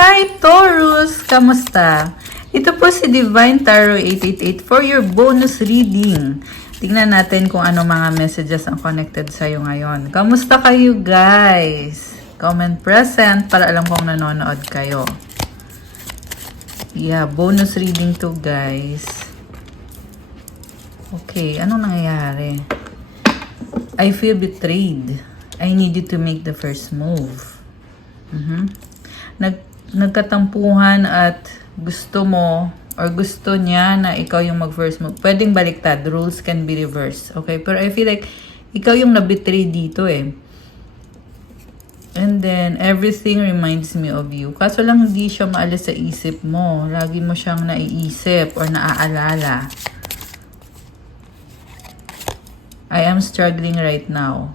Hi Taurus! Kamusta? Ito po si Divine Tarot 888 for your bonus reading. Tingnan natin kung ano mga messages ang connected sa'yo ngayon. Kamusta kayo guys? Comment present para alam kong nanonood kayo. Yeah, bonus reading to guys. Okay, anong nangyayari? I feel betrayed. I need you to make the first move. Nagkatampuhan at gusto mo or gusto niya na ikaw yung mag-first move. Pwedeng baliktad. Rules can be reversed. Okay? Pero I feel like ikaw yung nabitray dito eh. And then, everything reminds me of you. Kaso lang hindi siya maalis sa isip mo. Lagi mo siyang naiisip or naaalala. I am struggling right now.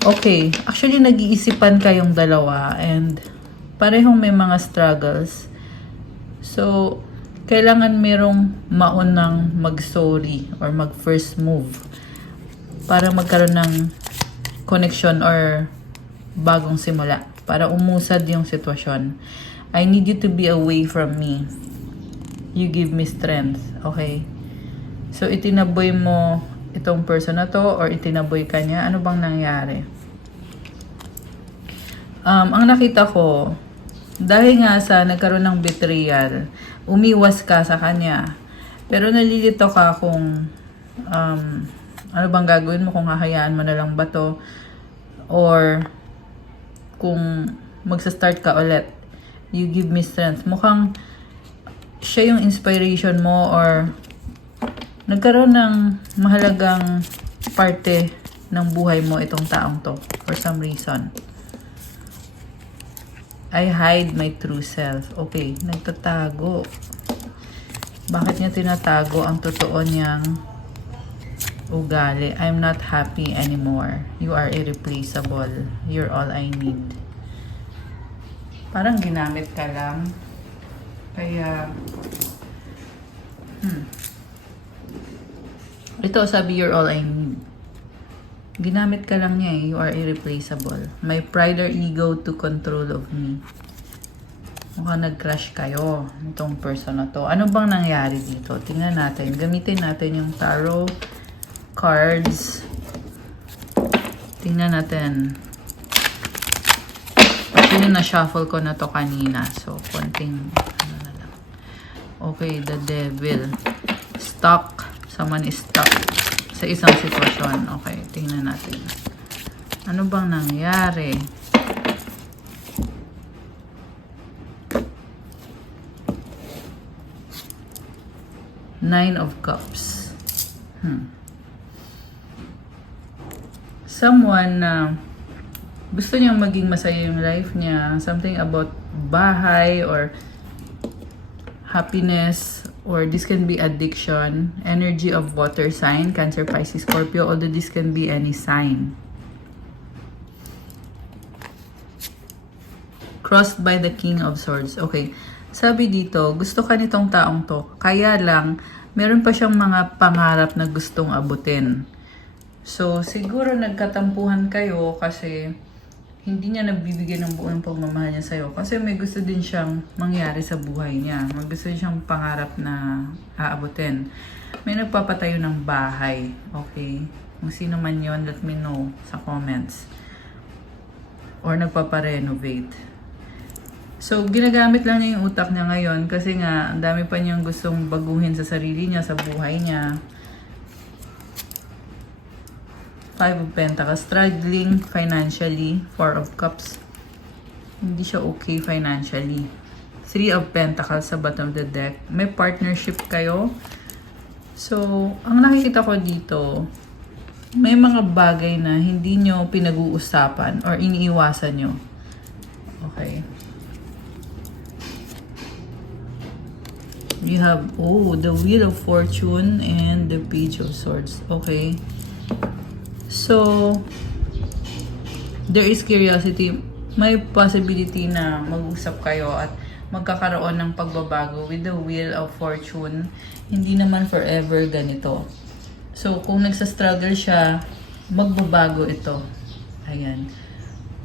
Okay, actually nag-iisipan kayong dalawa and parehong may mga struggles. So, kailangan merong maunang mag-sorry or mag-first move para magkaroon ng connection or bagong simula para umusad yung sitwasyon. I need you to be away from me. You give me strength, okay? So, itinaboy mo itong person na to or itinaboy ka niya, ano bang nangyari? Ang nakita ko, dahil nga sa nagkaroon ng betrayal, umiwas ka sa kanya. Pero nalilito ka kung ano bang gagawin mo, kung hahayaan mo na lang ba to or kung magsa-start ka ulit. You give me strength. Mukhang siya yung inspiration mo or nagkaroon ng mahalagang parte ng buhay mo itong taong to for some reason. I hide my true self. Okay, nagtatago. Bakit niya tinatago ang totoo niyang ugali? I'm not happy anymore. You are irreplaceable. You're all I need. Parang ginamit ka lang. Kaya ito, sabi, you're all I need. Ginamit ka lang niya eh. You are irreplaceable. My pride or ego to control of me. Mukhang nag-crush kayo. Itong person na to. Ano bang nangyari dito? Tingnan natin. Gamitin natin yung tarot cards. Tingnan natin. Pati yung na-shuffle ko na to kanina. So, konting ano na lang. Okay, the devil. Stuck. Someone is stuck sa isang sitwasyon. Okay, tingnan natin. Ano bang nangyari? Nine of Cups. Someone na gusto niyang maging masaya yung life niya. Something about bahay or happiness. Or this can be addiction, energy of water sign, Cancer, Pisces, Scorpio, although this can be any sign. Crossed by the King of Swords. Okay, sabi dito, gusto ka nitong taong to, kaya lang, meron pa siyang mga pangarap na gustong abutin. So, siguro nagkatampuhan kayo kasi hindi niya nabibigyan ng buong pagmamahal niya sa'yo. Kasi may gusto din siyang mangyari sa buhay niya. May gusto din siyang pangarap na aabutin. May nagpapatayo ng bahay. Okay? Kung sino man yon, let me know sa comments. Or nagpaparenovate. So, ginagamit lang niya yung utak niya ngayon kasi nga, ang dami pa niyang gustong baguhin sa sarili niya, sa buhay niya. Five of Pentacles, struggling financially. Four of Cups, hindi siya okay financially. Three of Pentacles sa bottom of the deck. May partnership kayo. So, ang nakikita ko dito, may mga bagay na hindi nyo pinag-uusapan or iniiwasan nyo. Okay. You have, the Wheel of Fortune and the Page of Swords. Okay. So, there is curiosity. May possibility na mag-usap kayo at magkakaroon ng pagbabago with the Wheel of Fortune. Hindi naman forever ganito. So, kung nagsa-struggle siya, magbabago ito. Ayan.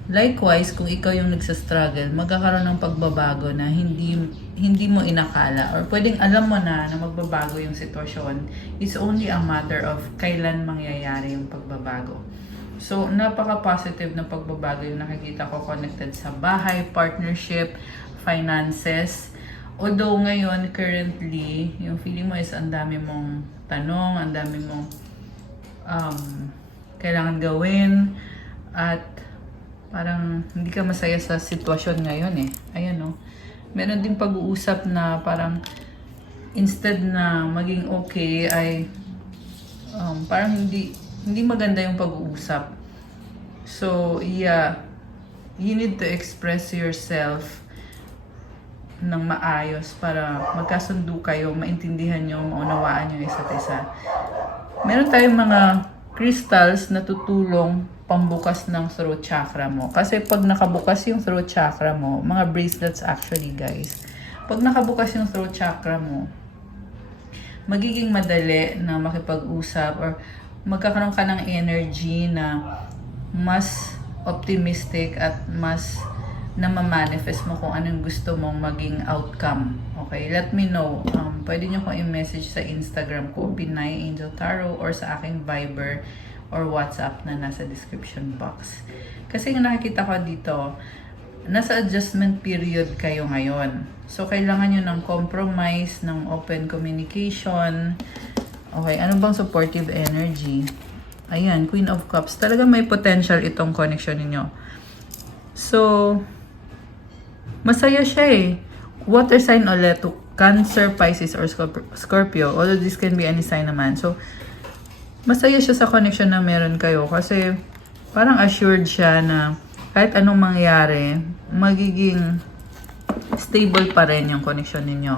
Likewise, kung ikaw yung nagsa-struggle, magkakaroon ng pagbabago na hindi mo inakala or pwedeng alam mo na magbabago yung sitwasyon. It's only a matter of kailan mangyayari yung pagbabago. So, napaka-positive na pagbabago yung nakikita ko connected sa bahay, partnership, finances. Although ngayon, currently, yung feeling mo is ang dami mong tanong, ang dami mong kailangan gawin, at parang hindi ka masaya sa sitwasyon ngayon eh. Ayan no. Meron din pag-uusap na parang instead na maging okay ay parang hindi maganda yung pag-uusap. So, yeah, you need to express yourself ng maayos para magkasundo kayo, maintindihan nyo, maunawaan nyo isa't isa. Meron tayong mga crystals na tutulong pambukas ng throat chakra mo. Kasi pag nakabukas yung throat chakra mo, mga bracelets actually guys, pag nakabukas yung throat chakra mo, magiging madali na makipag-usap or magkakaroon ka ng energy na mas optimistic at mas na ma-manifest mo kung anong gusto mong maging outcome. Okay, let me know. Pwede nyo kong i-message sa Instagram ko, Pinay Angel Tarot, or sa aking Viber or WhatsApp na nasa description box. Kasi yung nakikita ko dito, nasa adjustment period kayo ngayon. So, kailangan nyo ng compromise, ng open communication. Okay, ano bang supportive energy? Ayan, Queen of Cups. Talaga may potential itong connection ninyo. So, masaya siya eh. Water sign ulit to Cancer, Pisces, or Scorpio. Although this can be any sign naman. So, masaya siya sa connection na meron kayo. Kasi, parang assured siya na kahit anong mangyari, magiging stable pa rin yung connection ninyo.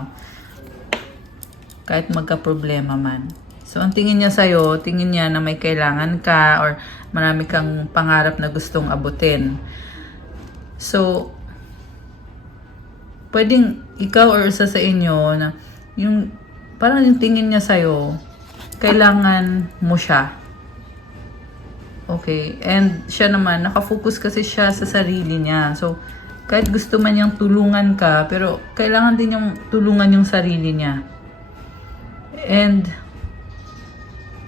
Kahit magka-problema man. So, ang tingin niya sa'yo, tingin niya na may kailangan ka or marami kang pangarap na gustong abutin. So, pwedeng ikaw or isa sa inyo na yung parang yung tingin niya sa'yo, kailangan mo siya. Okay? And siya naman, nakafocus kasi siya sa sarili niya. So, kahit gusto man niyang tulungan ka, pero kailangan din niyang tulungan yung sarili niya. And,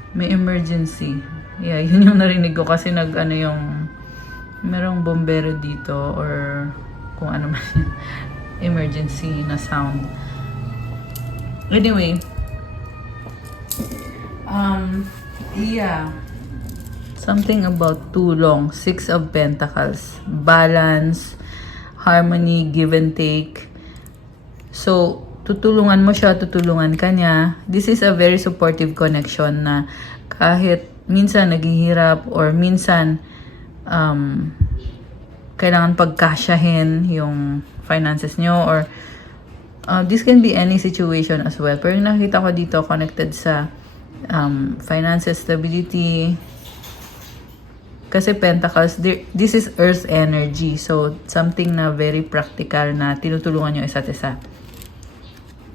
may emergency. Yeah, yun yung narinig ko kasi merong bombero dito or kung ano man yun. Emergency na sound. Anyway, yeah. Something about tulong. 6 of Pentacles. Balance, harmony, give and take. So, tutulungan mo siya, tutulungan ka niya. This is a very supportive connection na kahit minsan naghihirap or minsan kailangan pagkasyahin yung finances nyo or this can be any situation as well. Pero yung nakita ko dito connected sa finances, stability. Kasi Pentacles, this is earth energy. So, something na very practical na tinutulungan nyo isa't isa.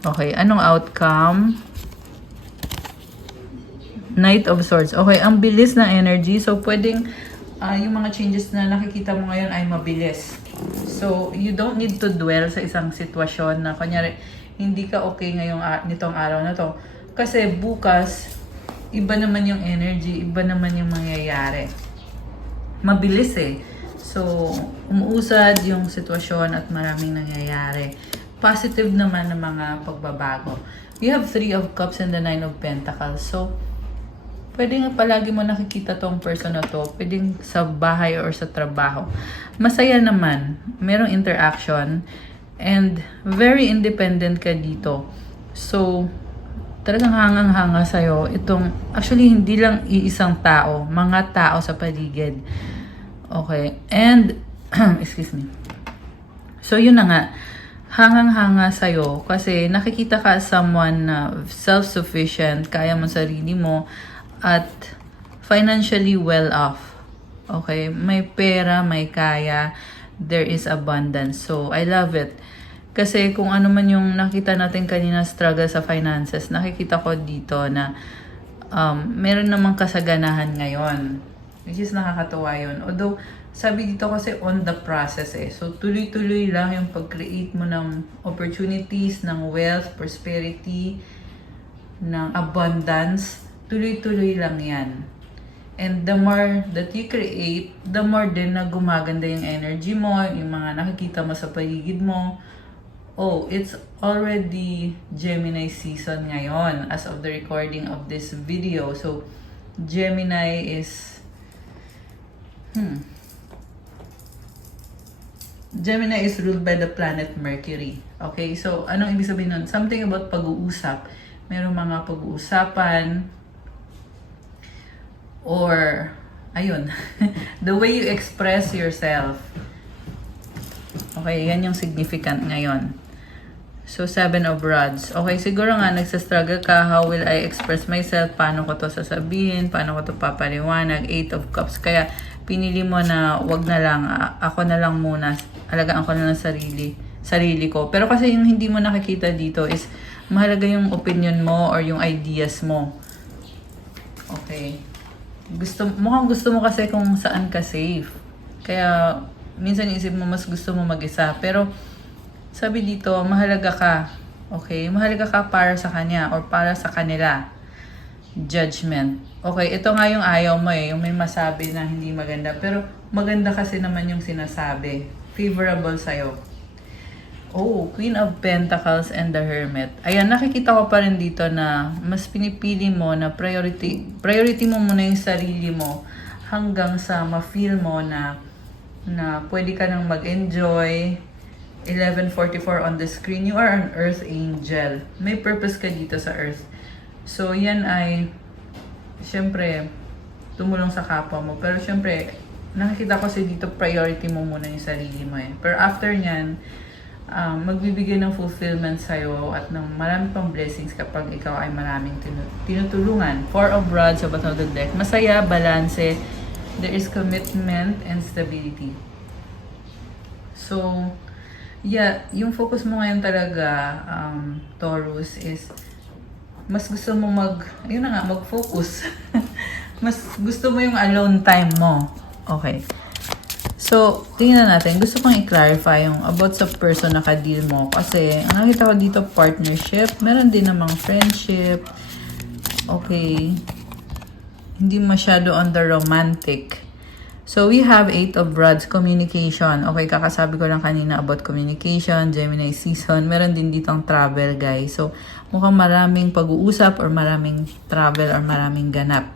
Okay, anong outcome? Knight of Swords. Okay, ang bilis ng energy. So, pwedeng yung mga changes na nakikita mo ngayon ay mabilis. So, you don't need to dwell sa isang sitwasyon na kunyari, hindi ka okay nitong araw na to. Kasi bukas, iba naman yung energy, iba naman yung mangyayari. Mabilis eh. So, umuusad yung sitwasyon at maraming nangyayari. Positive naman ng mga pagbabago. We have 3 of Cups and the 9 of Pentacles. So, pwedeng palagi mo nakikita tong person na to. Pwedeng sa bahay or sa trabaho. Masaya naman. Merong interaction. And very independent ka dito. So, talagang hangang-hanga sa'yo. Actually, hindi lang iisang tao. Mga tao sa paligid. Okay. And, excuse me. So, yun na nga. Hangang-hanga sa'yo. Kasi nakikita ka as someone na self-sufficient. Kaya mo sarili mo. At financially well off. Okay? May pera, may kaya. There is abundance. So, I love it. Kasi kung ano man yung nakita natin kanina struggle sa finances, nakikita ko dito na meron namang kasaganahan ngayon. Which is nakakatuwa yun. Although, sabi dito kasi on the process eh. So, tuloy-tuloy lang yung pag-create mo ng opportunities, ng wealth, prosperity, ng abundance. Tuloy-tuloy lang yan. And the more that you create, the more din na gumaganda yung energy mo, yung mga nakikita mo sa paligid mo. Oh, it's already Gemini season ngayon as of the recording of this video. So, Gemini is... Gemini is ruled by the planet Mercury. Okay? So, anong ibig sabihin nun? Something about pag-uusap. Merong mga pag-uusapan or, ayun, the way you express yourself. Okay, yan yung significant ngayon. So, 7 of Rods. Okay, siguro nga, nagsastruggle ka, how will I express myself? Paano ko to sasabihin? Paano ko to papaliwanag? 8 of Cups. Kaya, pinili mo na wag na lang, ako na lang muna, alagaan ko na lang sarili ko. Pero kasi yung hindi mo nakikita dito is mahalaga yung opinion mo or yung ideas mo. Okay. Mukhang gusto mo kasi kung saan ka safe. Kaya minsan isip mo mas gusto mo mag-isa. Pero sabi dito, mahalaga ka. Okay? Mahalaga ka para sa kanya or para sa kanila. Judgment. Okay, ito nga yung ayaw mo eh, yung may masabi na hindi maganda. Pero maganda kasi naman yung sinasabi. Favorable sa'yo. Oh, Queen of Pentacles and the Hermit. Ayan, nakikita ko pa rin dito na mas pinipili mo na priority mo muna yung sarili mo hanggang sa ma-feel mo na pwede ka nang mag-enjoy. 11:44 on the screen. You are an Earth Angel. May purpose ka dito sa Earth. So, yan ay, syempre, tumulong sa kapwa mo. Pero syempre, nakikita ko kasi dito, priority mo muna yung sarili mo eh. Pero after nyan, magbibigay ng fulfillment sa'yo at ng marami pang blessings kapag ikaw ay maraming tinutulungan. 4 of Rods sa bottom of the deck. Masaya, balance, there is commitment and stability. So, yeah, yung focus mo ngayon talaga, Taurus, is mas gusto mo mag-focus. Mas gusto mo yung alone time mo. Okay. So, tingnan natin. Gusto kong i-clarify yung about sa person na ka-deal mo. Kasi, ang nakita ko dito, partnership. Meron din namang friendship. Okay. Hindi masyado on the romantic. So, we have 8 of Rods, communication. Okay, kakasabi ko lang kanina about communication, Gemini season. Meron din ditong travel, guys. So, mukhang maraming pag-uusap or maraming travel or maraming ganap.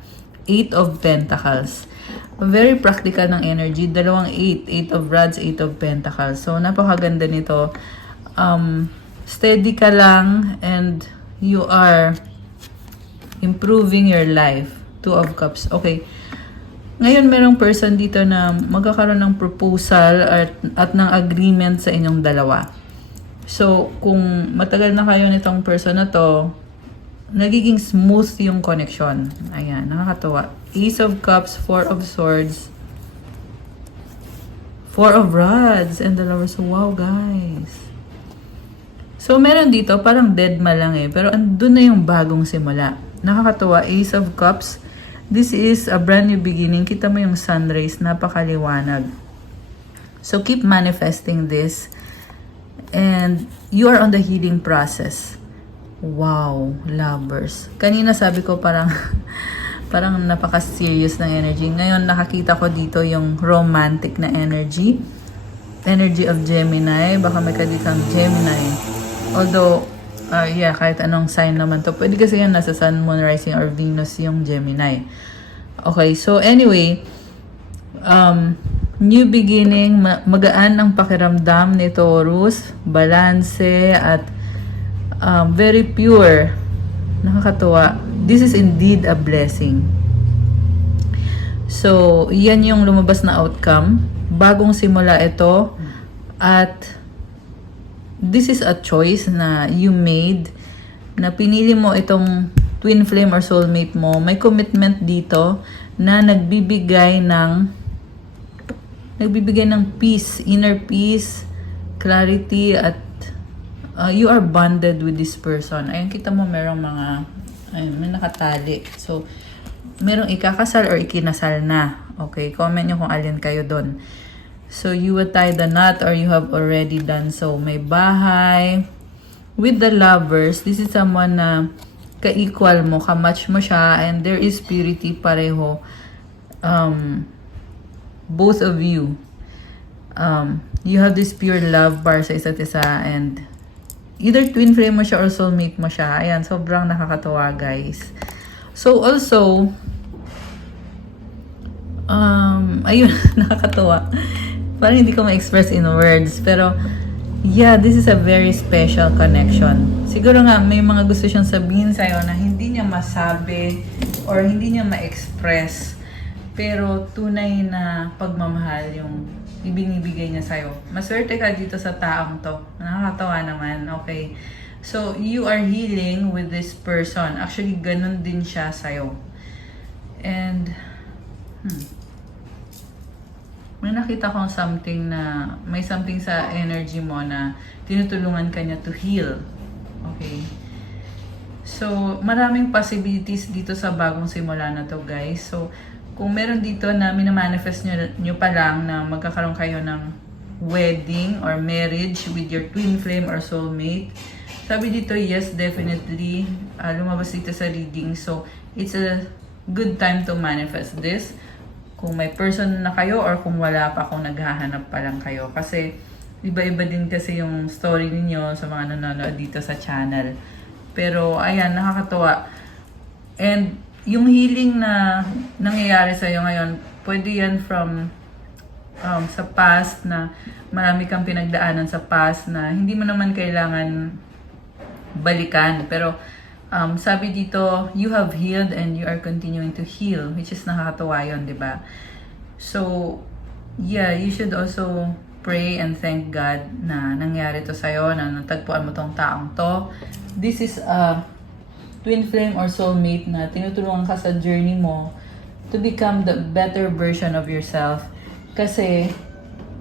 8 of Pentacles. Very practical ng energy. Dalawang 8. 8 of Rods, 8 of Pentacles. So, napakaganda nito. Steady ka lang and you are improving your life. 2 of Cups. Okay. Ngayon, merong person dito na magkakaroon ng proposal at ng agreement sa inyong dalawa. So, kung matagal na kayo nitong person na to, nagiging smooth yung connection. Ayan, nakakatawa. Ace of Cups, 4 of Swords, 4 of Rods, and the Lovers. Wow, guys. So, meron dito, parang deadma lang eh. Pero andun na yung bagong simula. Nakakatawa. Ace of Cups. This is a brand new beginning. Kita mo yung sun rays, napakaliwanag. So, keep manifesting this. And you are on the healing process. Wow, lovers. Kanina sabi ko parang napaka-serious ng energy. Ngayon, nakakita ko dito yung romantic na energy. Energy of Gemini. Baka may kaditang Gemini. Although, yeah, kahit anong sign naman to. Pwede kasi yan nasa Sun, Moon, Rising, or Venus yung Gemini. Okay, so anyway, new beginning, magaan ang pakiramdam ni Taurus, balanse, at very pure. Nakakatuwa. This is indeed a blessing. So, yan yung lumabas na outcome. Bagong simula ito. At this is a choice na you made, na pinili mo itong twin flame or soulmate mo. May commitment dito na nagbibigay ng peace, inner peace, clarity, at you are bonded with this person. Ayun, kita mo merong may nakatali. So, merong ikakasal or ikinasal na. Okay, comment nyo kung alin kayo doon. So, you would tie the knot or you have already done so. May bahay. With the lovers, this is someone na ka-equal mo, ka-match mo siya, and there is purity pareho. Both of you. You have this pure love para sa isa't isa, and either twin flame mo siya or soulmate mo siya. Ayan, sobrang nakakatawa, guys. So, also, ayun, nakakatawa. Parang hindi ko ma-express in words. Pero, yeah, this is a very special connection. Siguro nga, may mga gusto siyang sabihin sa'yo na hindi niya masabi or hindi niya ma-express. Pero, tunay na pagmamahal yung ibinibigay niya sa'yo. Maswerte ka dito sa taong to. Nakakatawa naman. Okay. So, you are healing with this person. Actually, ganun din siya sa'yo. And, may nakita kong something na, may something sa energy mo na tinutulungan ka niya to heal. Okay? So, maraming possibilities dito sa bagong simula na to, guys. So, kung meron dito na minamanifest nyo pa lang na magkakaroon kayo ng wedding or marriage with your twin flame or soulmate, sabi dito, yes, definitely. Lumabas dito sa reading. So, it's a good time to manifest this. Kung may person na kayo or kung wala pa, kung naghahanap pa lang kayo. Kasi iba-iba din kasi yung story ninyo sa mga nanonood dito sa channel. Pero ayan, nakakatuwa. And yung healing na nangyayari sa iyo ngayon, pwede yan from sa past na marami kang pinagdaanan sa past na hindi mo naman kailangan balikan. Pero sabi dito, you have healed and you are continuing to heal, which is nakakatuwa yun, di ba? So, yeah, you should also pray and thank God na nangyari to sa'yo, na natagpuan mo tong taong to. This is a twin flame or soulmate na tinutulungan ka sa journey mo to become the better version of yourself. Kasi,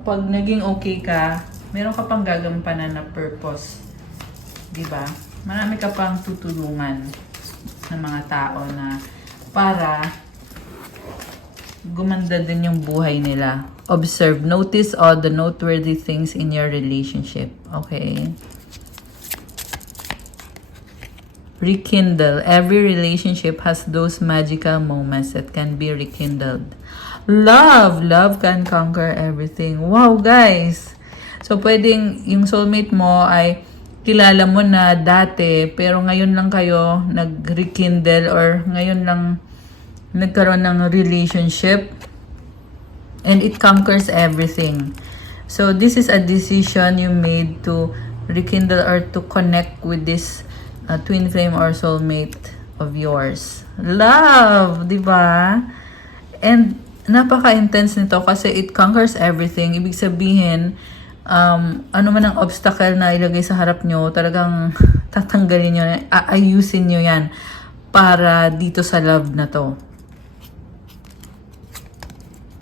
pag naging okay ka, meron ka pang gagampanan na purpose. Di ba? Marami ka pang tutulungan ng mga tao na para gumanda din yung buhay nila. Observe, notice all the noteworthy things in your relationship. Okay? Rekindle. Every relationship has those magical moments that can be rekindled. Love. Love can conquer everything. Wow, guys! So, pwedeng yung soulmate mo ay kilala mo na dati, pero ngayon lang kayo nag-rekindle or ngayon lang nagkaroon ng relationship and it conquers everything. So, this is a decision you made to rekindle or to connect with this twin flame or soulmate of yours. Love! Diba? And napaka-intense nito kasi it conquers everything. Ibig sabihin, ano man ang obstacle na ilagay sa harap nyo, talagang tatanggalin nyo, aayusin nyo yan para dito sa love na to.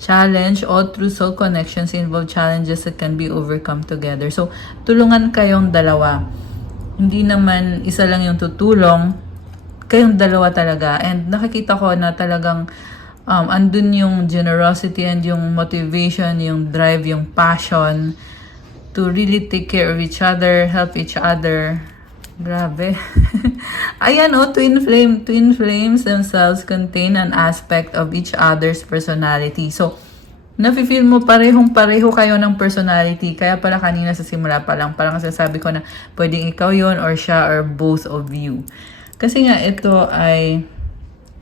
Challenge. All true soul connections involve challenges that can be overcome together. So, tulungan kayong dalawa. Hindi naman isa lang yung tutulong, kayong dalawa talaga. And nakikita ko na talagang andun yung generosity and yung motivation, yung drive, yung passion to really take care of each other, help each other. Grabe. Ayan twin flame. Twin flames themselves contain an aspect of each other's personality. So, nafe-feel mo parehong-pareho kayo ng personality. Kaya pala kanina sa simula pa lang, parang sasabi ko na pwedeng ikaw yon or siya or both of you. Kasi nga ito ay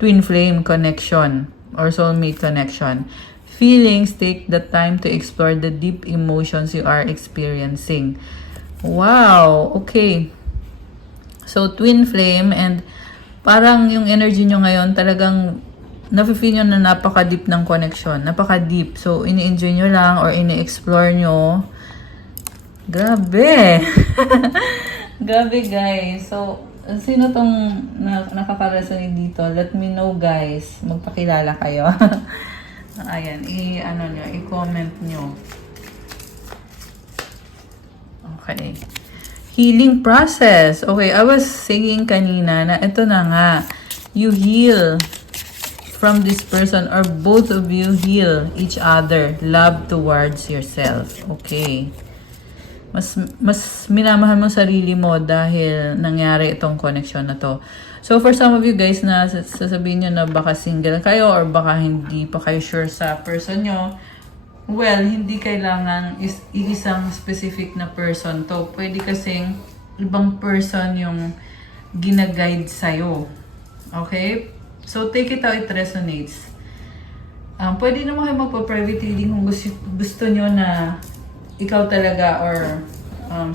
twin flame connection or soulmate connection. Feelings take the time to explore the deep emotions you are experiencing. Wow! Okay. So, twin flame and parang yung energy nyo ngayon talagang nafe-feel nyo na napaka-deep ng connection. Napaka-deep. So, ini-enjoy nyo lang or ini-explore nyo. Grabe! Grabe, guys. So, sino tong nakaka-resonate dito? Let me know, guys. Magpakilala kayo. Ayan, i-comment nyo. Okay. Healing process. Okay, I was saying kanina na ito na nga. You heal from this person or both of you heal each other. Love towards yourself. Okay. Mas minamahal mo sarili mo dahil nangyari itong connection na to. So, for some of you guys na sasabihin nyo na baka single kayo or baka hindi pa kayo sure sa person nyo, well, hindi kailangan isang specific na person to. Pwede kasing ibang person yung ginaguide sa'yo. Okay? So, take it how it resonates. Pwede naman kayo magpa-private reading kung gusto nyo na ikaw talaga or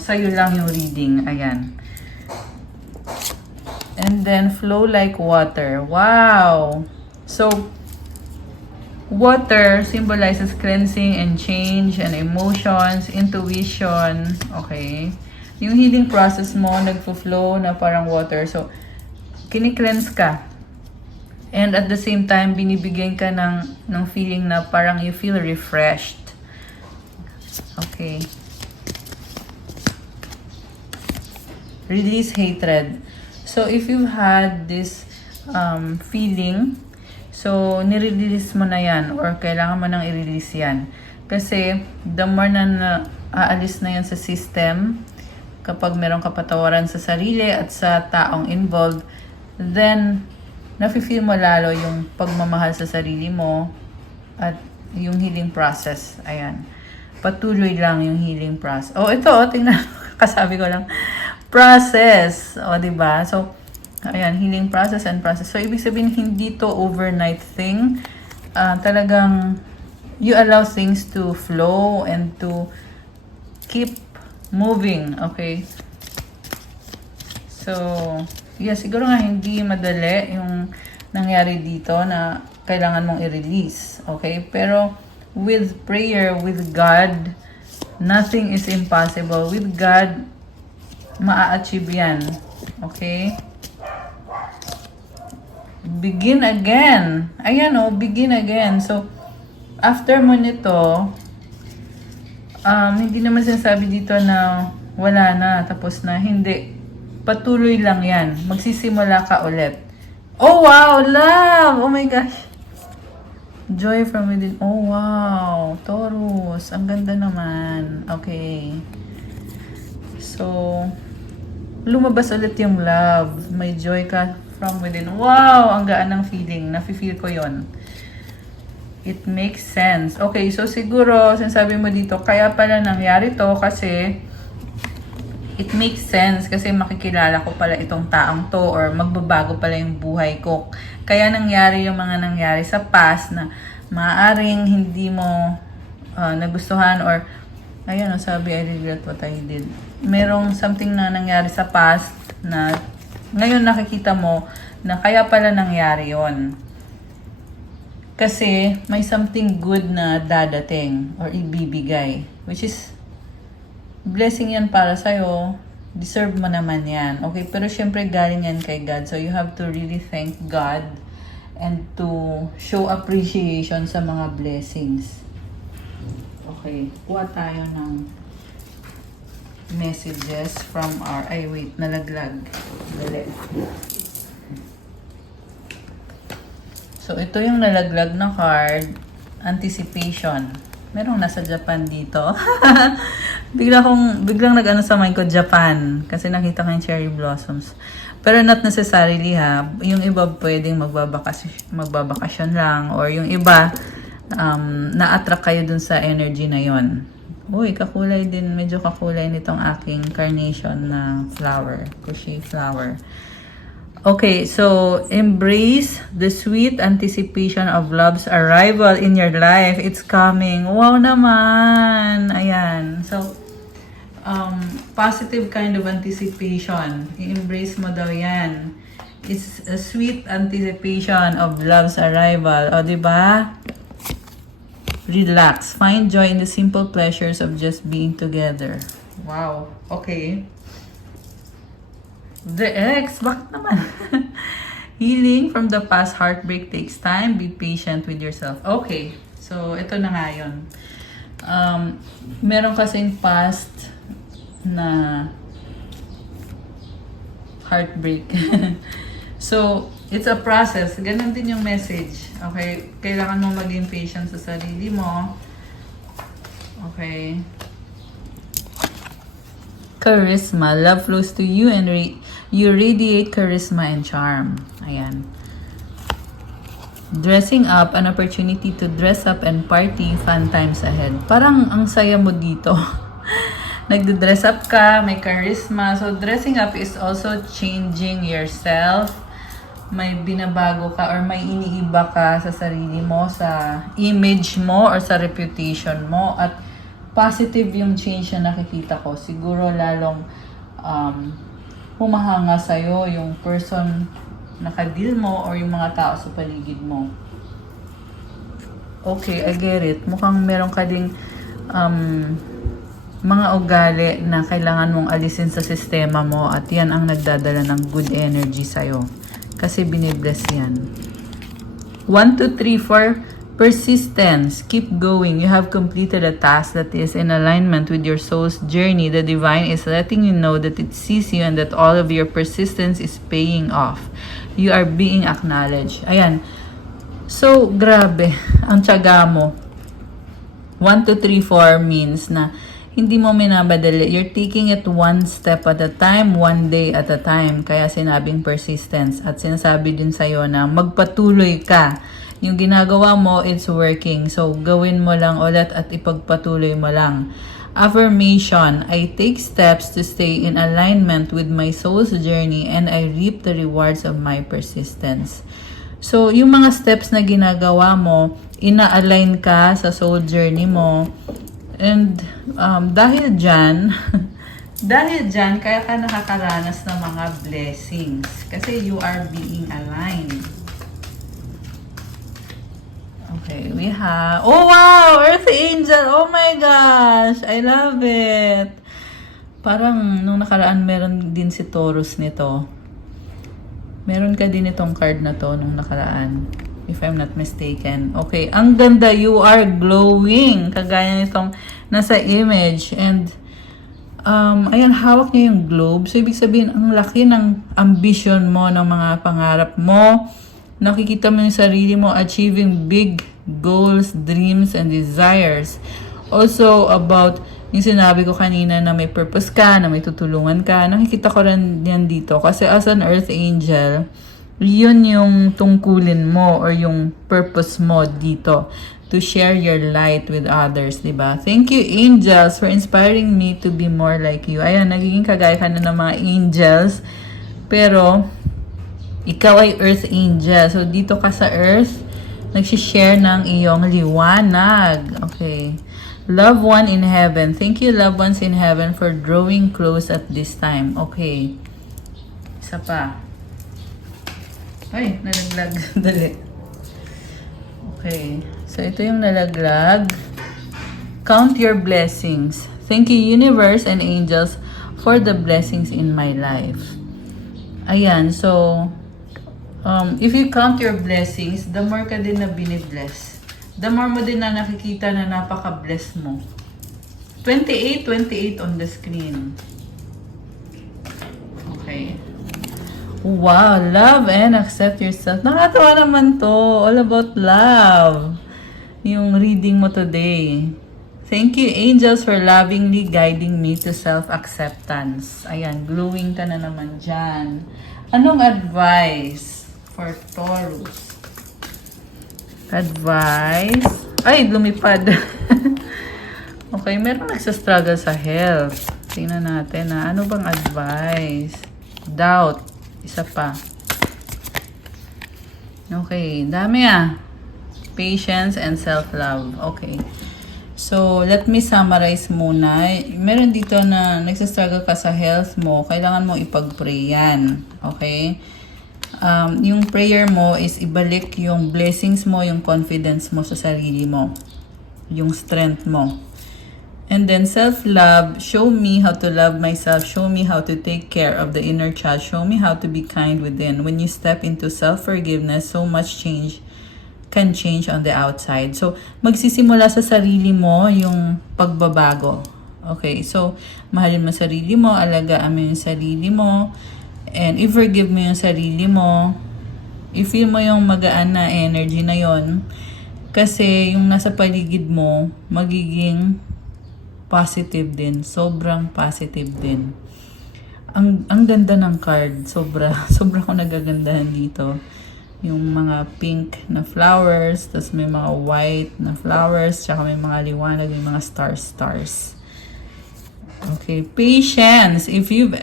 sa'yo lang yung reading. Ayan. And then, flow like water. Wow! So, water symbolizes cleansing and change and emotions, intuition. Okay? Yung healing process mo, nagfo-flow na parang water. So, kini-cleanse ka. And at the same time, binibigyan ka ng feeling na parang you feel refreshed. Okay. Release hatred. So, if you've had this feeling, so, nire-release mo na yan or kailangan mo nang i-release yan. Kasi, the more na aalis na yan sa system, kapag merong kapatawaran sa sarili at sa taong involved, then, nafe-feel mo lalo yung pagmamahal sa sarili mo at yung healing process. Ayan. Patuloy lang yung healing process. Oh, ito, tingnan. Kasabi ko lang. Process. O, diba? So, ayan, healing process and process. So, ibig sabihin, hindi to overnight thing. Talagang, you allow things to flow and to keep moving. Okay? So, yeah, siguro nga hindi madali yung nangyari dito na kailangan mong i-release. Okay? Pero, with prayer, with God, nothing is impossible. With God, maa-achieve yan. Okay? Begin again. Ayan o, begin again. So, after mo nito, hindi naman sinasabi dito na wala na, tapos na. Hindi. Patuloy lang yan. Magsisimula ka ulit. Oh, wow! Love! Oh my gosh! Joy from within. Oh, wow! Taurus. Ang ganda naman. Okay. So, lumabas ulit yung love. May joy ka from within. Wow! Ang gaan ng feeling. Nafe-feel ko yon. It makes sense. Okay, so siguro, sinasabi mo dito, kaya pala nangyari to kasi it makes sense kasi makikilala ko pala itong taong to or magbabago pala yung buhay ko. Kaya nangyari yung mga nangyari sa past na maaaring hindi mo nagustuhan or ayun, sabi, I regret what I did. Merong something na nangyari sa past na ngayon nakikita mo na kaya pala nangyari yon. Kasi may something good na dadating or ibibigay. Which is, blessing yan para sa'yo. Deserve mo naman yan. Okay? Pero syempre galing yan kay God. So you have to really thank God and to show appreciation sa mga blessings. Okay, kuha tayo ng messages from our... Ay, wait, nalaglag. Dali. So, ito yung nalaglag na card. Anticipation. Merong nasa Japan dito. Biglang nag-ano sa mind ko, Japan. Kasi nakita ko yung cherry blossoms. Pero not necessarily ha. Yung iba pwedeng magbabakasyon lang. Or yung iba, na-attract kayo dun sa energy na yon. Uy, kakulay din. Medyo kakulay nitong aking carnation na flower. Crochet flower. Okay, so embrace the sweet anticipation of love's arrival in your life. It's coming. Wow naman! Ayan. So, positive kind of anticipation. I-embrace mo daw yan. It's a sweet anticipation of love's arrival. O, diba? Relax. Find joy in the simple pleasures of just being together. Wow. Okay. The ex, bakit naman? Healing from the past heartbreak takes time. Be patient with yourself. Okay. So, ito na nga yun. Meron kasing past na heartbreak. So, it's a process. Ganon din yung message. Okay? Kailangan mo maging patient sa sarili mo. Okay? Charisma. Love flows to you and you radiate charisma and charm. Ayan. Dressing up, an opportunity to dress up and party, fun times ahead. Parang ang saya mo dito. Nagde-dress up ka, may charisma. So, dressing up is also changing yourself. May binabago ka or may iniiba ka sa sarili mo, sa image mo or sa reputation mo. At positive yung change na nakikita ko. Siguro lalong humahanga sa'yo yung person nakadeal mo or yung mga tao sa paligid mo. Okay, I get it. Mukhang meron ka ding mga ugali na kailangan mong alisin sa sistema mo at yan ang nagdadala ng good energy sa'yo. Kasi binibless yan. 1, 2, 3, 4. Persistence. Keep going. You have completed a task that is in alignment with your soul's journey. The divine is letting you know that it sees you and that all of your persistence is paying off. You are being acknowledged. Ayan. So, grabe. Ang tiyaga mo. 1, 2, 3, 4 means na hindi mo minabadali. You're taking it one step at a time, one day at a time. Kaya sinabing persistence. At sinasabi din sa'yo na magpatuloy ka. Yung ginagawa mo, it's working. So, gawin mo lang ulit at ipagpatuloy mo lang. Affirmation, I take steps to stay in alignment with my soul's journey and I reap the rewards of my persistence. So, yung mga steps na ginagawa mo, ina-align ka sa soul journey mo. And dahil dyan, kaya ka nakakaranas ng mga blessings. Kasi you are being aligned. Okay, we have... Oh, wow! Earth Angel! Oh my gosh! I love it! Parang nung nakaraan meron din si Taurus nito. Meron ka din itong card na to nung nakaraan. If I'm not mistaken. Okay, ang ganda. You are glowing. Kagaya nitong nasa image. And, ayan, hawak niya yung globe. So, ibig sabihin, ang laki ng ambition mo, ng mga pangarap mo. Nakikita mo yung sarili mo achieving big goals, dreams, and desires. Also, about yung sinabi ko kanina na may purpose ka, na may tutulungan ka. Nakikita ko rin yan dito. Kasi as an Earth Angel, yun yung tungkulin mo or yung purpose mo dito. To share your light with others, diba? Thank you, angels, for inspiring me to be more like you. Ayan, nagiging kagaya ka na ng mga angels. Pero, ikaw ay Earth Angel. So, dito ka sa Earth, nagsishare ng iyong liwanag. Okay. Loved one in heaven. Thank you, loved ones in heaven, for drawing close at this time. Okay. Isa pa. Ay, nalaglag. Dali. Okay. So, ito yung nalaglag. Count your blessings. Thank you, universe and angels, for the blessings in my life. Ayan. So, if you count your blessings, the more ka din na binibless. The more mo din na nakikita na napaka-bless mo. 28 on the screen. Okay. Wow, love and accept yourself. Nakatawa naman to. All about love. Yung reading mo today. Thank you, angels, for lovingly guiding me to self-acceptance. Ayan, glowing ka na naman dyan. Anong advice for Taurus? Advice? Ay, lumipad. Okay, meron nagsastruggle sa health. Tingnan natin na ano bang advice? Doubt. Isa pa. Okay, dami Patience and self-love. Okay. So, let me summarize muna. Meron dito na nagsastruggle ka sa health mo, kailangan mo ipag-pray yan. Okay? Yung prayer mo is ibalik yung blessings mo, yung confidence mo sa sarili mo. Yung strength mo. And then self-love, show me how to love myself. Show me how to take care of the inner child. Show me how to be kind within. When you step into self-forgiveness, so much change can change on the outside. So, magsisimula sa sarili mo yung pagbabago. Okay, so, mahalin mo sarili mo, alagaan mo yung sarili mo, And i-forgive mo yung sarili mo. I-feel mo yung magaan na energy na yon. Kasi yung nasa paligid mo, magiging positive din. Sobrang positive din. Ang ganda ng card. Sobra ko nagagandahan dito. Yung mga pink na flowers, tas may mga white na flowers, tsaka may mga liwanag, may mga stars. Okay, patience. If you've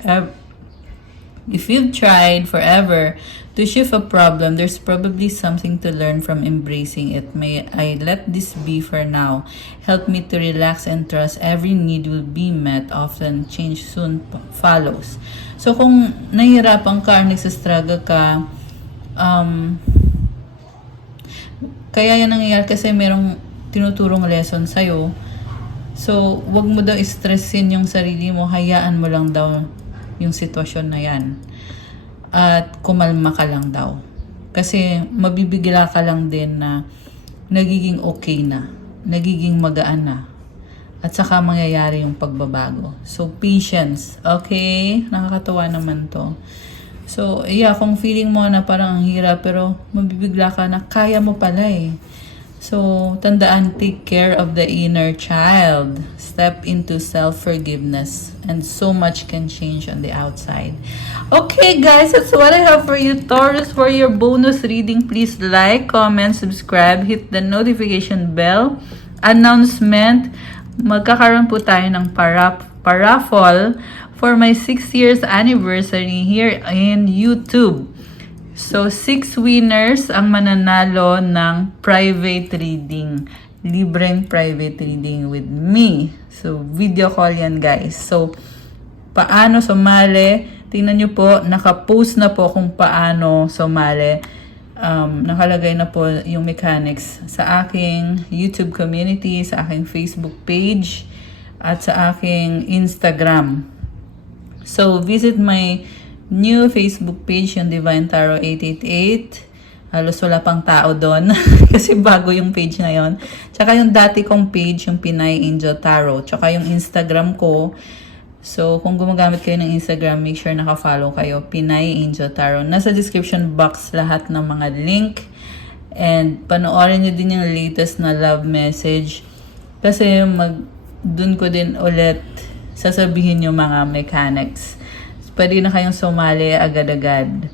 tried forever to shift a problem, there's probably something to learn from embracing it. May I let this be for now. Help me to relax and trust every need will be met. Often change soon follows. So kung nahihirapan ka, nagsastruggle ka, kaya yan nangyayari kasi merong tinuturong lesson sa'yo. So, wag mo daw stressin yung sarili mo, hayaan mo lang daw yung sitwasyon na yan. At kumalma ka lang daw. Kasi mabibigla ka lang din na nagiging okay na, nagiging magaan na. At saka mangyayari yung pagbabago. So, patience. Okay? Nakakatawa naman to. So, yeah, kung feeling mo na parang ang hirap, pero mabibigla ka na kaya mo pala eh. So, tandaan, take care of the inner child. Step into self-forgiveness. And so much can change on the outside. Okay, guys, that's what I have for you, Taurus. For your bonus reading, please like, comment, subscribe, hit the notification bell. Announcement, magkakaroon po tayo ng paraffle for my 6 years anniversary here in YouTube. So, 6 winners ang mananalo ng private reading. Libreng private reading with me. So, video call yan, guys. So, paano sumali? Tingnan nyo po, nakapost na po kung paano sumali. Nakalagay na po yung mechanics sa aking YouTube community, sa aking Facebook page, at sa aking Instagram. So, visit my new Facebook page, yung Divine Tarot 888. Halos wala pang tao doon kasi bago yung page na yon. Tsaka yung dati kong page, yung Pinay Angel Tarot. Tsaka yung Instagram ko. So, kung gumagamit kayo ng Instagram, make sure naka-follow kayo, Pinay Angel Tarot. Nasa description box lahat ng mga link. And panoorin nyo din yung latest na love message. Kasi dun ko din ulit sasabihin yung mga mechanics. Pwede na kayong sumali agad-agad.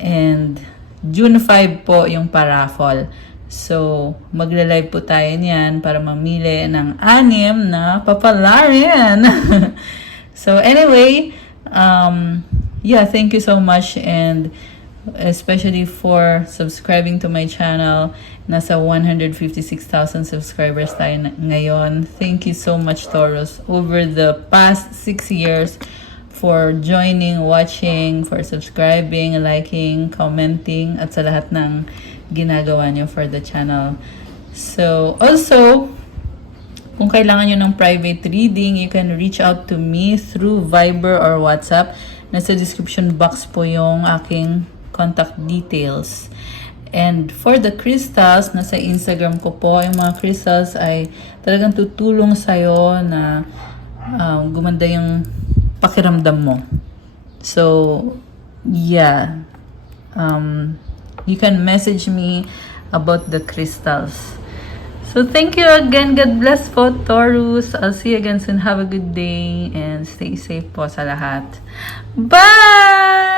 And June 5 po yung paraffle. So, magla-live po tayo niyan para mamili ng 6 na papalarin. So, anyway, yeah, thank you so much, and especially for subscribing to my channel. Nasa 156,000 subscribers tayo ngayon. Thank you so much, Taurus, over the past 6 years, for joining, watching, for subscribing, liking, commenting, at sa lahat ng ginagawa nyo for the channel. So, also, kung kailangan nyo ng private reading, you can reach out to me through Viber or WhatsApp. Nasa description box po yung aking contact details. And for the crystals, nasa Instagram ko po, yung mga crystals ay talagang tutulong sa'yo na gumanda yung pakiramdam mo. So, yeah. You can message me about the crystals. So, thank you again. God bless po, Taurus. I'll see you again soon. Have a good day and stay safe po sa lahat. Bye!